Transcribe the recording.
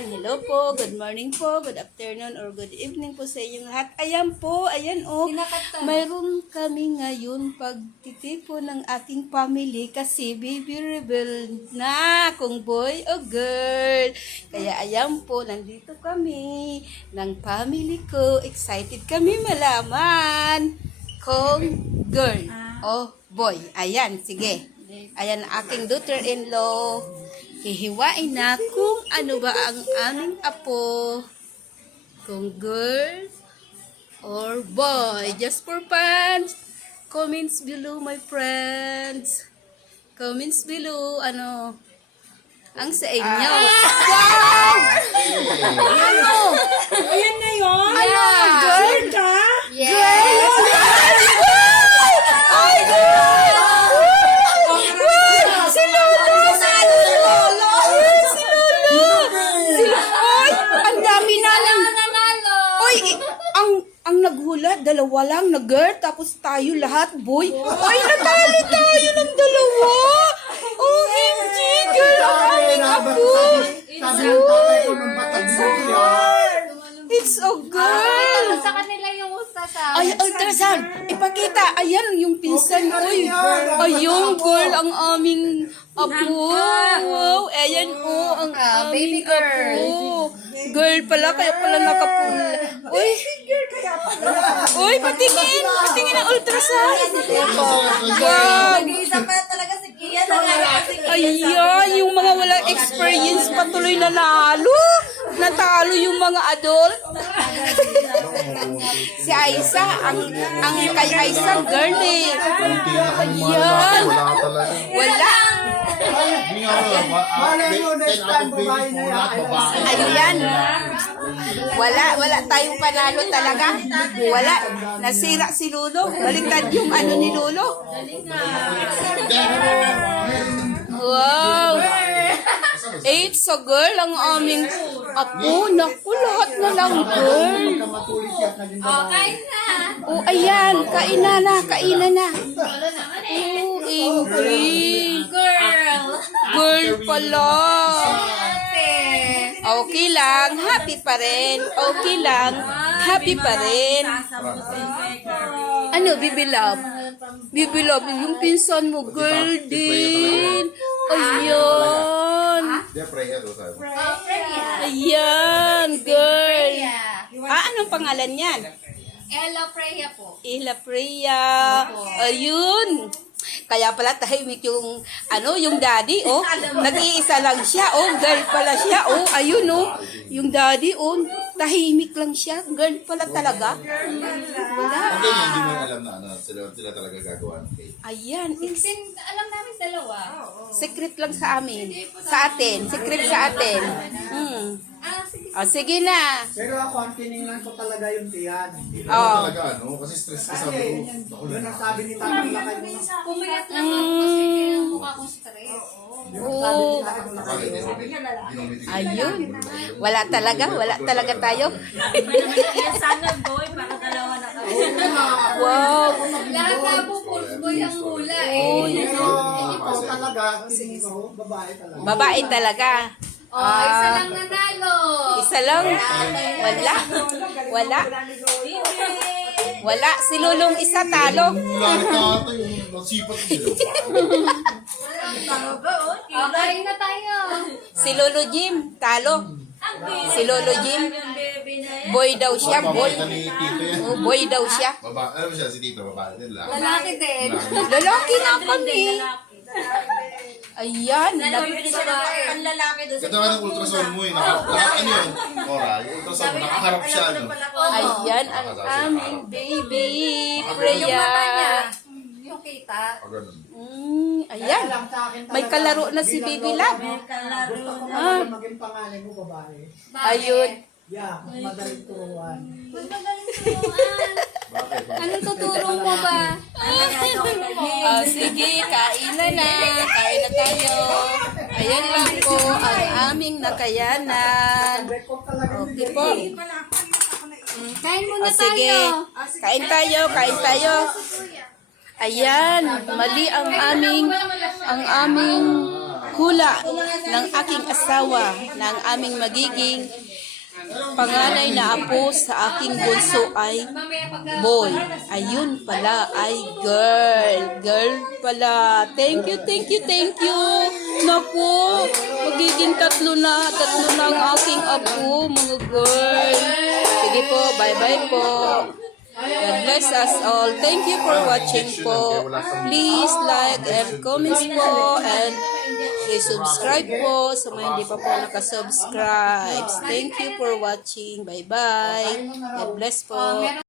Ayan, hello po, good morning po, good afternoon, or good evening po sa inyong lahat. Ayan po, ayan o, mayroon kami ngayon pagtitipon ng aking family kasi baby reveal na kung boy o girl. Kaya ayan po, nandito kami ng family ko. Excited kami malaman kung girl o boy. Ayan, sige. Ayan aking daughter-in-law. Hihiwain na kung ano ba ang aming apo. Kung girl or boy. Just for fun. Comments below, my friends. Comments below. Ano ang sa inyo? Wow! Ano? Ayan na yun? Ano? Girl Girl? ka? Yes! Ay, girl! Si Lolo! Si Lolo! Si Lolo! Ay, ang dami na lang. Oy, ang naghula, dalawa lang na girl, tapos tayo lahat, boy. Ay, natalo tayo ng dalawa. OMG, girl, ang aming apo. Sabi ng tatay ko nung batag mo yan. It's a girl. Sa kanila yung ultrasound. Ay, ultrasound. Ipakita. Ayan, yung pinsan ko. Ayun, girl, ang aming apo. Wow, ayan po, ang aming baby girl. apo. Girl pala, kaya pala nakapula. Uy, uy, patingin. Patingin ang ultrasound. Wow. Nag-iisa pa talaga si Kia. Ayan, yung mga walang experience patuloy nanalo. Natalo yung mga adult. Si Aisa, ang kay Aisa girl eh. Ayan. Wala talaga. Wala. Hindi nga wala. Malay mo, next time, baby babae na muna at yan. babae. Ayan. Wala tayong panalo talaga. Wala. Nasira si Lolo. Baliktad yung ano ni Lolo. Wow. It's a girl ang aming apo. Naku, lahat na lang girl. Matulis yan, naging Oh, babae. kain na. Oh, ayan. Kainan na. Kainan na. Wala naman eh. Oh, Ingrid. Girl. Girl pala. Ate. Okay lang. Happy pa rin. Okay lang. Happy pa rin. Ano, bibilab? Bibilab. Yung pinsan mo, girl din. Ayan. Hindi, Freya to sabi. Oh, Freya. Ayan, girl. Freya. Anong pangalan yan? Ella Freya po. Ila Freya. Ayun. Kaya pala tahimik yung, yung daddy, oh. Nag-iisa lang siya, oh. Girl pala siya, oh. Ayun, oh. Yung daddy, oh. Tahimik lang siya. Girl pala talaga. Wala. Hindi niya, hindi mo alam na ano, sila talaga gagawa ng cake. Ayan. Alam namin dalawa. Secret lang sa amin. Sa atin. Secret sa atin. Sige. Oh, sige na. Pero ako, ang tinignan ko talaga yung tiyan. Oh. Talaga ano, kasi stress ka sabi ko. Yun ang sabi ni Tatang Lakay mo. Pumayat lang ako kasi mukha kong stress. Oh. Ayun. Wala talaga tayo. Sana boy, para dalawa na kami. Wow. Lahat na po full boy ang hula eh. Pero ako talaga, tingin ko, babae talaga. Babae talaga. Oh, isa lang nanalo. Isa lang. Wala. Si Lulong isa talo. Wala ni tatay, yung nasipat ko sila. Okay na tayo. Si Lolo Jim talo. Si Lolo Jim. Boy daw siya. Boy. Babae ni Tito yan. Oh, boy daw siya. Babae, ano siya, si Tito, babae din lang. Lalaki din. Lalaki na kami. Ayan. Ang lalaki doon. Ito nga ng ultrasound mo eh. Ano yun? Cora, yung ultrasound mo, nakaharap siya. No? Ayan ang aming baby. Yung mata niya. Freya. Yung kita. Ganun. Ayan. Lang sa akin talaga, May kalaro na si bilang Baby lolo Lab. mo, gusto ko talaga maging pangalan mo babae. Ayun. Yeah, mas madaling turuan. Mas magaling turuan. Bakit? Anong tuturo mo ba? Oh, sige, kain na. Kain na tayo. Ayan lang po ang aming nakayanan. Record talaga ni Okay po. Kain muna O sige, kain tayo. Ayan, mali ang aming hula ng aking asawa na ang aming magiging panganay na apo sa aking bunso ay boy. Ayun pala ay girl. Girl pala. Thank you, thank you, thank you. Naku, magiging tatlo na ang aking apo, mga girl. Sige po, bye-bye po. God bless us all. Thank you for watching po. Please like and comments po and please subscribe po sa mga hindi pa po nakasubscribe. Thank you for watching. Bye-bye. God bless po.